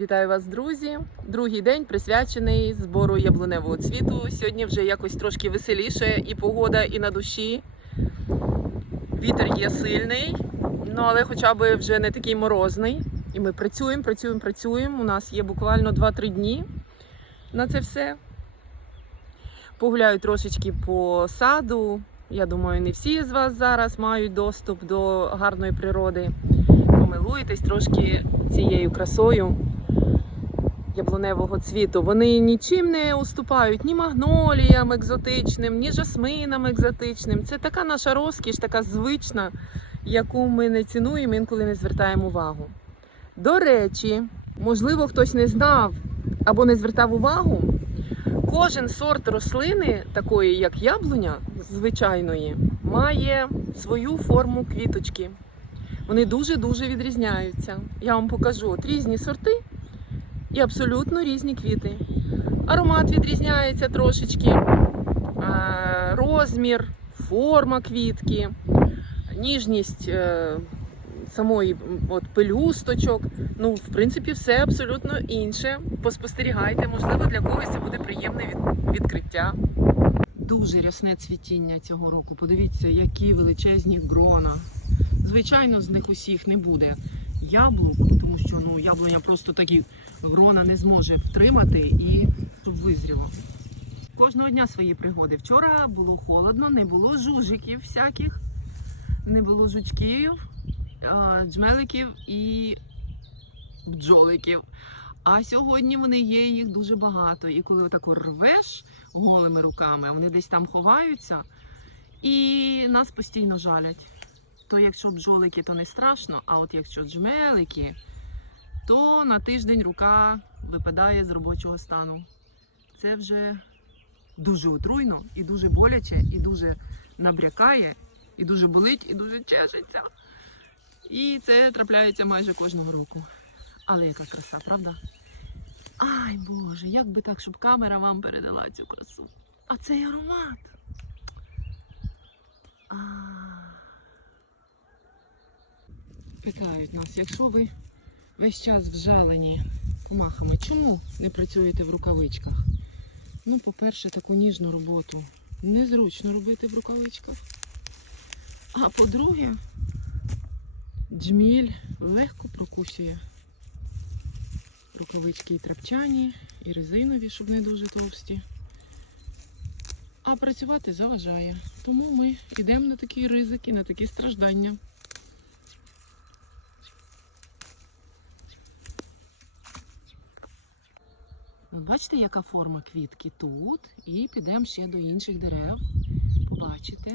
Вітаю вас, друзі! Другий день присвячений збору яблуневого цвіту. Сьогодні вже якось трошки веселіше і погода, і на душі. Вітер є сильний, ну але хоча б вже не такий морозний. І ми працюємо, працюємо, працюємо. У нас є буквально 2-3 дні на це все. Погуляю трошечки по саду. Я думаю, не всі з вас зараз мають доступ до гарної природи. Помилуйтесь трошки цією красою яблуневого цвіту. Вони нічим не уступають ні магноліям екзотичним, ні жасминам екзотичним. Це така наша розкіш, така звична, яку ми не цінуємо, інколи не звертаємо увагу. До речі, можливо, хтось не знав або не звертав увагу. Кожен сорт рослини, такої як яблуня, звичайної, має свою форму квіточки. Вони дуже-дуже відрізняються. Я вам покажу от різні сорти і абсолютно різні квіти. Аромат відрізняється трошечки, е, розмір, форма квітки, ніжність е, самої от, пелюсточок. Ну, в принципі, все абсолютно інше. Поспостерігайте, можливо, для когось це буде приємне відкриття. Дуже рясне цвітіння цього року. Подивіться, які величезні грона. Звичайно, з них усіх не буде яблук, тому що ну, яблуня просто такі грона не зможе втримати і щоб визріло. Кожного дня свої пригоди. Вчора було холодно, не було жужиків всяких, не було жучків, джмеликів і бджоликів. А сьогодні вони є, їх дуже багато. І коли отако рвеш голими руками, вони десь там ховаються і нас постійно жалять. То якщо бджолики, то не страшно, а от якщо джмелики, то на тиждень рука випадає з робочого стану. Це вже дуже отруйно, і дуже боляче, і дуже набрякає, і дуже болить, і дуже чешеться. І це трапляється майже кожного року. Але яка краса, правда? Ай Боже, як би так, щоб камера вам передала цю красу. А цей аромат. Питають нас, якщо ви весь час вжалені комахами, чому не працюєте в рукавичках? Ну, по-перше, таку ніжну роботу незручно робити в рукавичках. А по-друге, джміль легко прокусює рукавички і трапчані, і резинові, щоб не дуже товсті. А працювати заважає. Тому ми йдемо на такі ризики, на такі страждання. От бачите, яка форма квітки тут, і підемо ще до інших дерев. Побачите.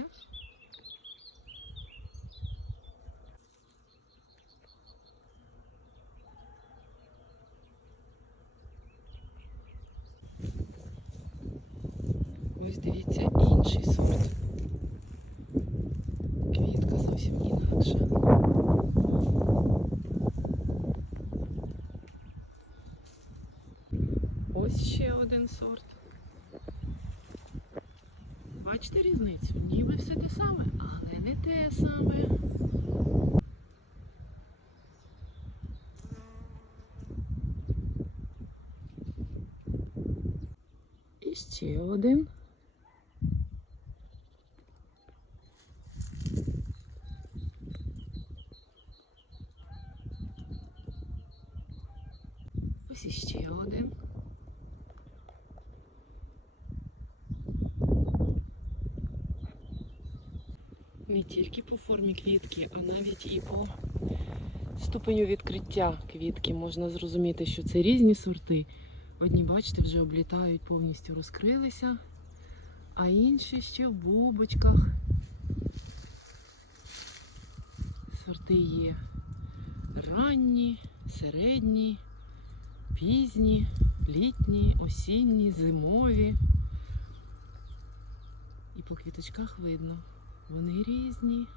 Ось дивіться інший сорт. Квітка зовсім інакша. Ось ще один сорт. Бачите різницю? Ніби все те саме, але не те саме. І ще один. Ось іще один. Не тільки по формі квітки, а навіть і по ступеню відкриття квітки можна зрозуміти, що це різні сорти. Одні, бачите, вже облітають, повністю розкрилися, а інші ще в бубочках. Сорти є ранні, середні, пізні, літні, осінні, зимові. І по квіточках видно. Вони різні.